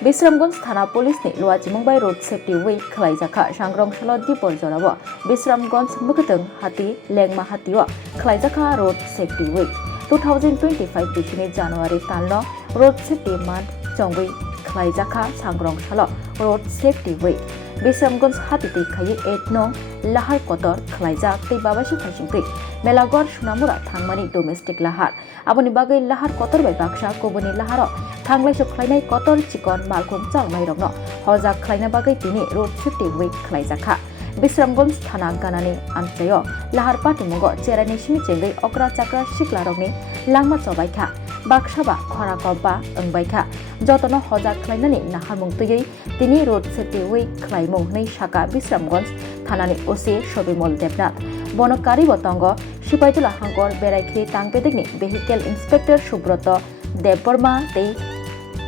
Bisramganj Thana Police ni Luachi Mumbai Road Safety Week Khlaijaka Sangrong Salo Dipol Jorabo Bisramganj Mukuteng Hati Lengma Hatiwa Khlaijaka Road Safety Week 2025 Bishini January Talno Road Safety Month Jongwi Khlaijaka Sangrong Salo Road Safety Week Bisramganj Hati Tei Khayi 8 Nong Lahar Kotor Khlaijak Tei Babashi Khasingtei Melagor Sunamura Thangmani Domestic Lahar Aboni Bagai Lahar Kotor Bai Baksa Koboni Laharo Thanglai Khlainai Kotor Chikon Malkhum Chalmai Rogno Hojak Khlaina Bagai Tini Road Safety Week Khlaijaka Bisramganj Thana Ganani Amchayo Lahar Patimungo Cherani Simi Chengai Okra Chakra Shikla Rogni Langma Chobaikha Baksaba Khora Koba Angbaikha Jotono Hojak Khlainani Naharmung Tuyei Tini Road Safety Week Khlaimung Nei Shaka Bisramganj Thanani OC Shobimol Debnath Bonokari Botongo Sipaitula Hangor Beraikhi Tangpedikni Vehicle Inspector Subroto Debborma Tei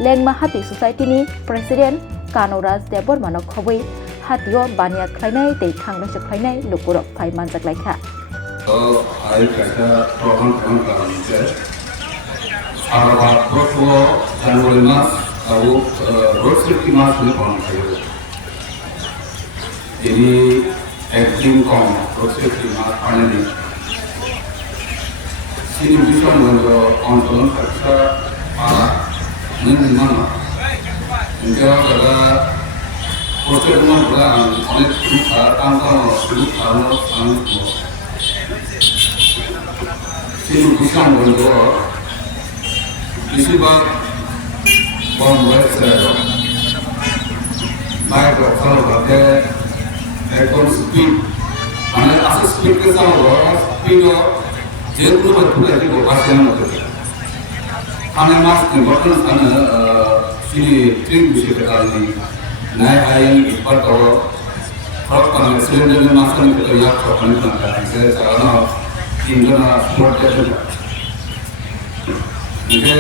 Lengma Hati Society ni President Kanuraj Debborma no khobui Hatio Bania Khlainai Tei Thanglai Khlainai Lukurok Phai Manjak Laikha I kata program kami Araba Protocol January Mas tahu road safety mas ni orang kaya. Jadi acting kom road safety mas ane ni. Sini bisa mengenai kontrol kerja ni mana. Jika ada proses mana anek angkau sini bisa mengenai इसी बात बम वैसे bike रखा होता है एकदम speed हमें ऐसे speed के साथ होगा स्पीड और जेल को बदलने की कोशिश नहीं होती हमें मास्क बटन हमें सीधी ट्रिक विषय के कारण नए आयन पर तो फ्रॉक करने सिलेंडर में मास्क नहीं तो याद करने का है जैसे चारों इंजन स्पोर्ट जैसे Jadi,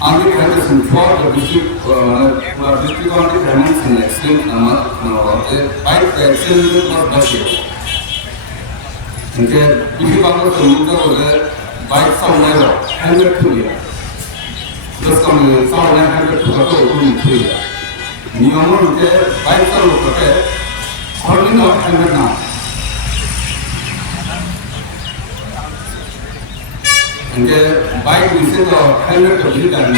ambil kerja semua district orang di Herman sini, sini nama baik sini itu berbeza. Jadi, ini bangsa semua itu baik sama lah, helmet tu dia. Terus kami sama lah helmet tu kata itu tu dia. Ni orang itu baik sama kata, orang ini helmet na. Jadi baik itu helmet beli dan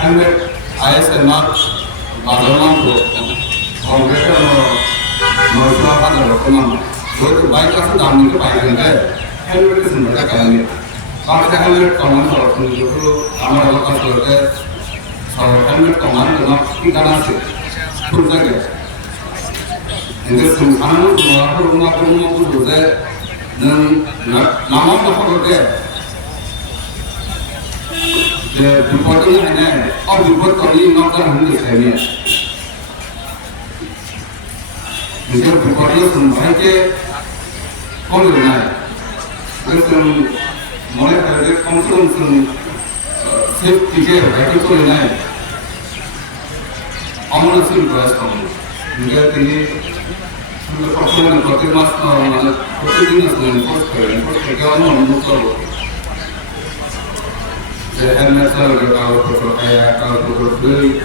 helmet ISN mark bahagian tu orang mereka masalah ada dokumen. Jadi baik itu dalam itu baik itu helmet itu sebenarnya kaya ni. Kalau helmet kawan orang itu amal lepas itu helmet kawan itu nak kita nasi pun saja. Jadi sebenarnya rumah itu dan nama tu apa Reporting ini, report kali nak hendak saya. Jadi reporting semua ke kau ni, jadi mulai dari konsultan safety ke berarti kau ni, amal sih beras kamu. Jadi ini sudah konsultan berarti mas mana, berarti ini sudah import kerja orang muncul. Helmet saya kalau percaya kalau beli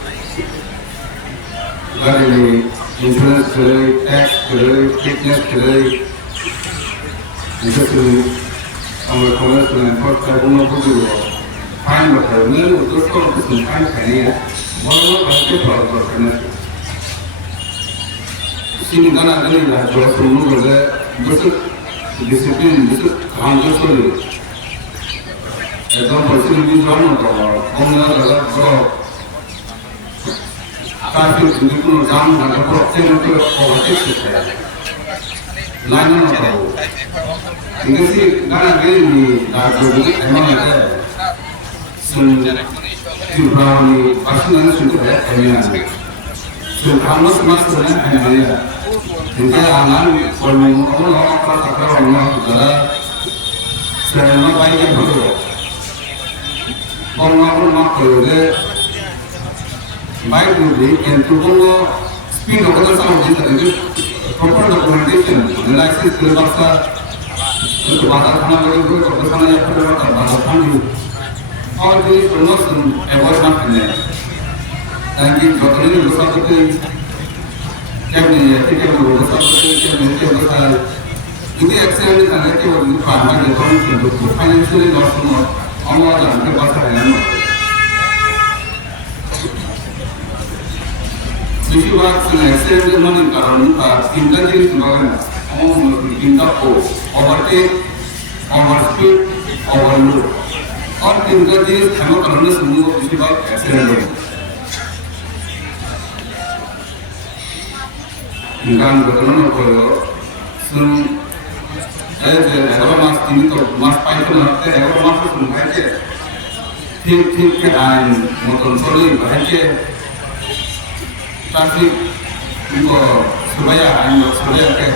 lagi insurance beli, tax beli, fitness beli, itu kami komersial import saya pun mau beli. Fine betul, ni untuk kalau kita fine kali ya, mana banyak problem kerana sini kan ada ni lah, jual semua kerja betul disiplin betul hangus beli. एकदम परिस्थिति भी जान होता है हम ना लगा जो काफी जिंदगी में जान ना तो प्रत्येक लोग को पॉलिटिक्स है लाइन में होता है इनसे गाना गई नहीं लाजो भी एमन है सुन जुरानी पर्सनल सुनते हैं एमन सुन हम लोग मस्त हैं एमन इनके आनंद और हम लोग अपना तकरार हम लोग जरा सेना बाई के भरो orang nak kerja, baik dulu, yang tu pun speed orang sama je tadi, proper documentation, license berbahasa, itu bahasa mana lagi tu, bahasa mana yang berbahasa bahasa Hindi, और भी प्रमोशन अवार्ड ना करने कि যতদিন ব্যবস্থা করতে কেমনি থেকে ব্যবস্থা করতে কেমনি ব্যবস্থা যদি অ্যাক্সিডেন্ট থাকে কি বলবো ফার্মাকে তখন কিন্তু ফাইন্যান্সিয়ালি লস হলো আমরা জানতে পারছি না বেশিরভাগ অ্যাক্সিডেন্টের মানে কারণ তিনটা জিনিস পাবেন না তিনটা ওভারটেক ओवरस्पीड ओवरलोड और इनका जो थर्मो करने समूह पिछली बार एक्सीडेंट हो इनका बदलना पड़ेगा सुन ऐसे अगर मास तीन तो मास पाइप तो लगते हैं अगर मास तो सुन के ठीक ठीक के आइन मोटर सोली बहके ट्रैफिक इनको सुबह आइन सुबह के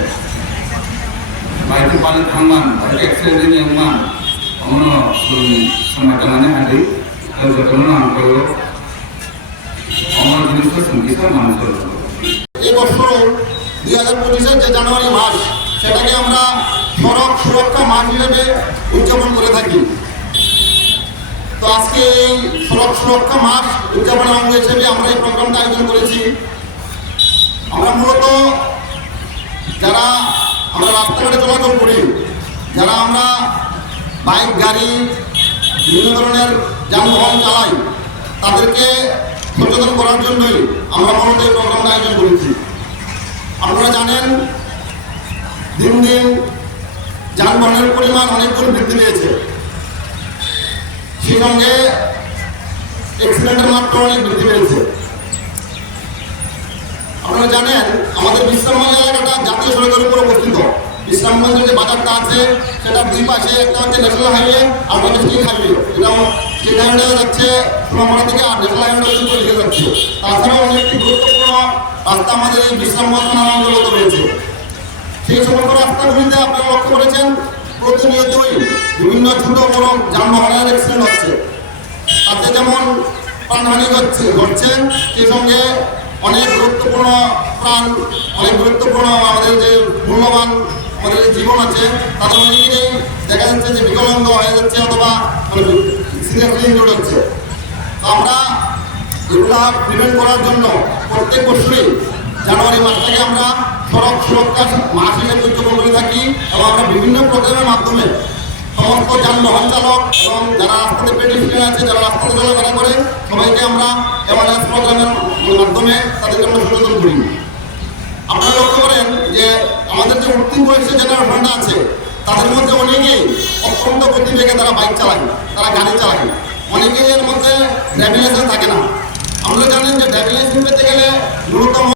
बाइक पालन थांगमान bike accident yang man ono sematangannya ada dan betul angko ono jenis kesengkisan মানুষের এই বছর 2025 যে জানুয়ারি মাস সেটাকে আমরা সড়ক সুরক্ষা মাস হিসেবে উদযাপন করে থাকি। তো আজকে এই সড়ক সুরক্ষা মাস উদযাপনের অঙ্গ হিসেবে আমরা এই প্রোগ্রামটা আয়োজন করেছি। আমরা মূলত যারা আমরা রাস্তাঘাটে চলাচল করি, যারা আমরা বাইক গাড়ি বিভিন্ন ধরনের যানবাহন চালাই, তাদেরকে সচেতন করার জন্যই আমরা মূলত এই প্রোগ্রামটা আয়োজন করেছি। আপনারা জানেন দিন দিন যানবাহনের পরিমাণ অনেক গুণ বৃদ্ধি পেয়েছে, সেই সঙ্গে অ্যাক্সিডেন্টের মাত্রা অনেক বৃদ্ধি পেয়েছে। আপনারা জানেন আমাদের বিশ্রামগঞ্জ এলাকাটা জাতীয় সড়কের উপর অবস্থিত। বিশ্রামগঞ্জের যে বাজারটা আছে সেটার দুই পাশে একটা হচ্ছে ন্যাশনাল হাইওয়ে আর একটা স্টেট হাইওয়ে, এটা স্টেট হাইওয়েটা যাচ্ছে সোনামুড়া থেকে আর ন্যাশনাল হাইওয়েটা কিন্তু লিখে যাচ্ছে। তাছাড়াও অনেকটি গুরুত্বপূর্ণ রাস্তা আমাদের এই বিশ্রামগঞ্জ থানার অন্তর্গত রয়েছে। সেই সমস্ত রাস্তাগুলিতে আপনারা লক্ষ্য করেছেন প্রতিনিয়তই বিভিন্ন ছোট বড় যানবাহনের অ্যাক্সিডেন্ট হচ্ছে, তাতে যেমন প্রাণহানি ঘটছে সেই সঙ্গে অনেক গুরুত্বপূর্ণ প্রাণ, অনেক গুরুত্বপূর্ণ আমাদের যে মূল্যবান আমাদের যে জীবন আছে তাদের অনেকেই দেখা যাচ্ছে যে বিকলাঙ্গ হয়ে যাচ্ছে অথবা সিরিয়াসলি ইনজুর্ড হচ্ছে। তো আমরা এগুলা প্রিভেন্ট করার জন্য প্রত্যেক বছরই জানুয়ারি মাসটাকে আমরা সড়ক সুরক্ষা মাস হিসেবে উদযাপন করে থাকি এবং আমরা বিভিন্ন প্রোগ্রামের মাধ্যমে সমস্ত যানবাহন চালক এবং যারা রাস্তাতে পেডেস্ট্রিয়ান আছে, যারা রাস্তাতে চলাফেরা করে সবাইকে আমরা অ্যাওয়ারনেস প্রোগ্রামের মাধ্যমে তাদেরকে আমরা সচেতন করি। আপনারা লক্ষ্য করেন যে আমাদের যে উত্তীর্ণ বয়সের জেনারেশনটা আছে তাদের মধ্যে অনেকেই অত্যন্ত গতিবেগে তারা বাইক চালায়, তারা গাড়ি চালায়, অনেকেই এর মধ্যে ড্রাইভিং লাইসেন্স থাকে না। আমরা জানেন যে ড্রাইভিং লাইসেন্স পেতে গেলে ন্যূনতম